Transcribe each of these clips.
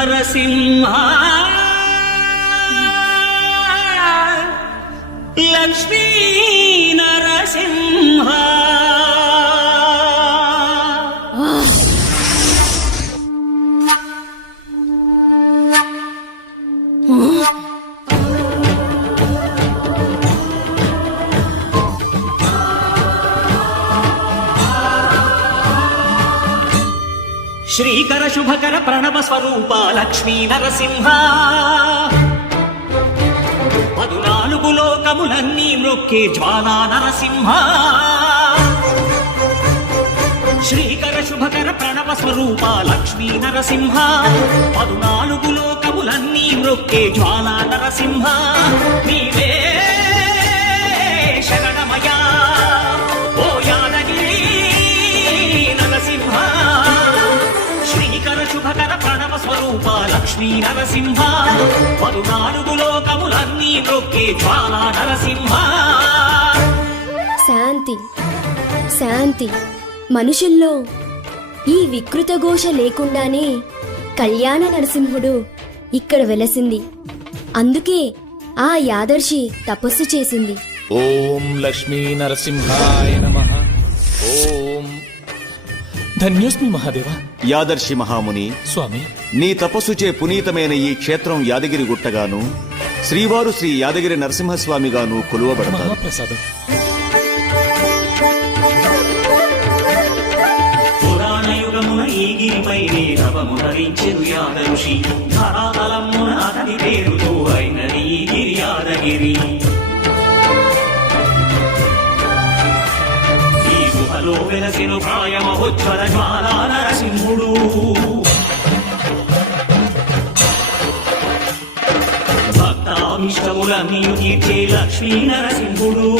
నరసింహ లక్ష్మీ నరసింహ శ్రీకర శుభకర ప్రణవ స్వరూప లక్ష్మీ నరసింహ 14 లోకములన్నీ మ్రొక్కే జ్వాలా నరసింహ శ్రీకర శుభకర ప్రణవ స్వరూప లక్ష్మీ నరసింహ 14 లోకములన్నీ మ్రొక్కే జ్వాలా నరసింహ నీవే శరణమయా ఓ యాదగిరి నరసింహ శ్రీకర శుభకర ప్రణవ స్వరూప లక్ష్మీ నరసింహ 14 లోకములన్నీ మ్రొక్కే జ్వాలా నరసింహ. శాంతి శాంతి. మనుషుల్లో ఈ వికృత ఘోష లేకుండానే కళ్యాణ నరసింహుడు ఇక్కడ వెలసింది. అందుకే ఆ యాదర్శి తపస్సు చేసింది. ఓం లక్ష్మీ నరసింహాయ నమః. ఓం ధన్యోస్మి మహాదేవ. యాదర్శి మహాముని స్వామి, నీ తపస్సుచే పునీతమైన ఈ క్షేత్రం యాదగిరి గుట్టగాను శ్రీవారు శ్రీ యాదగిరి నరసింహస్వామిగాను కొలువబడతారు. మహాప్రసాదం. పురాణయుగమున ఈ గిరిపైనే నవమునరించెను యాదఋషి ధరాతలమున అతని పేరుతో అయినది ఈ గిరి యాదగిరి. ఈ గుహలో వెలసెను ప్రాయమహోజ్వల జ్వాలా నరసింహుడు. భక్తామిష్టములన్నీ తీర్చే లక్ష్మీ నరసింహుడు.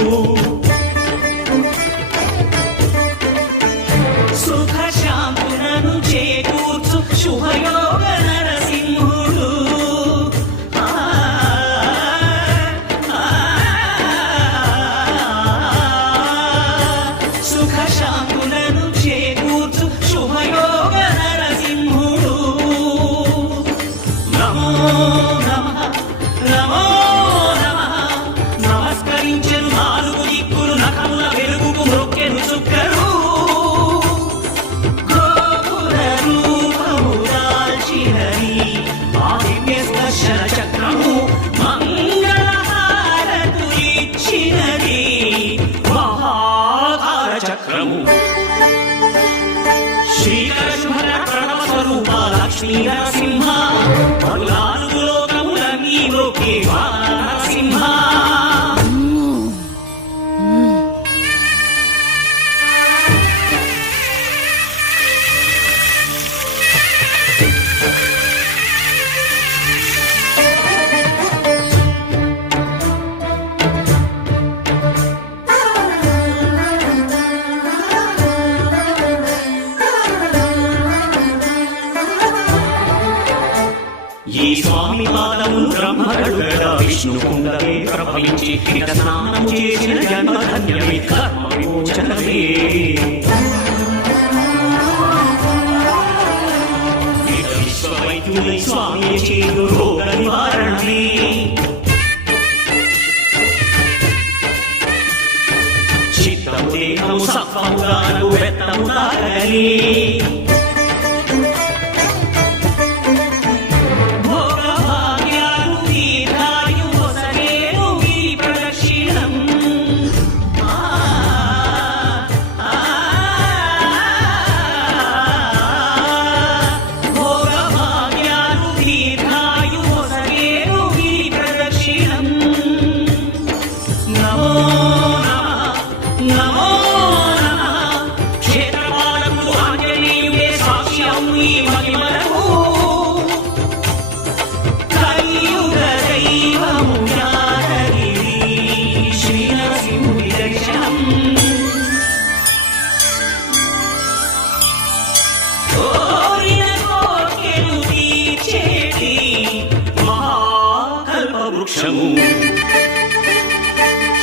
సుఖ శాంతులను చేకూర్చు శుభయోగ నరసింహుడు. సుఖ శాంతులను చేకూర్చు శుభయోగ నరసింహుడు. నమో నమః నమో నమః. నమస్కరించెను 4 దిక్కులు నఖముల వెలుగుకు మ్రొక్కెను చుక్కరు. చక్రము మంగళహారతులిచ్చినది మహాధార చక్రము. శ్రీకర శుభకర ప్రణవ స్వరూప లక్ష్మీ నరసింహ 14 లోకములన్నీ మ్రొక్కే జ్వాలా నరసింహ. ఈ స్వామి పాదములు బ్రహ్మగడుగడ విష్ణుకుండవే ప్రభవించి ఇక స్నానము చేసిన జన్మధన్యమే కర్మ విమోచనమే. ఇక విశ్వవైద్యులై స్వామి చేయు రోగ నివారణమే. చిత్తము దేహము సత్వముగాను వెత్తము తాగలే.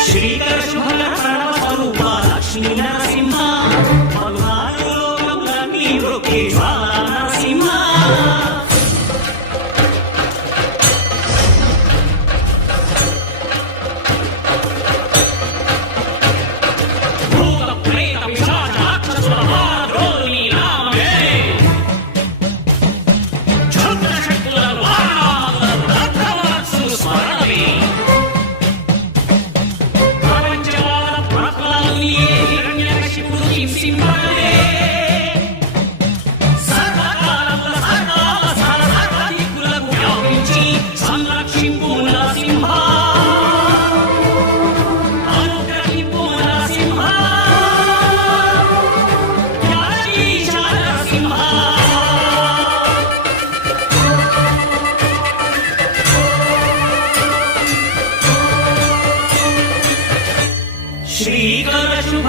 శ్రీకర శుభకర ప్రణవ స్వరూప లక్ష్మీ నరసింహ 14 లోకములన్నీ మ్రొక్కే జ్వాలా నరసింహ.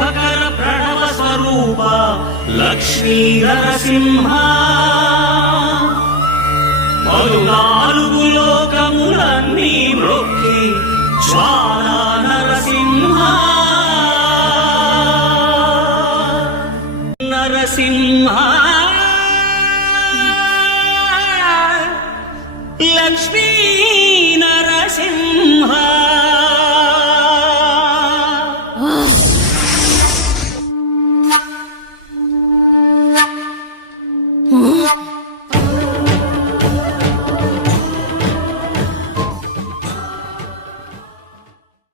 శుభకర ప్రణవ స్వరూప లక్ష్మీ నరసింహ 14 లోకములన్నీ మ్రొక్కి జ్వాలా నరసింహ నరసింహ లక్ష్మీ నరసింహ ఆ!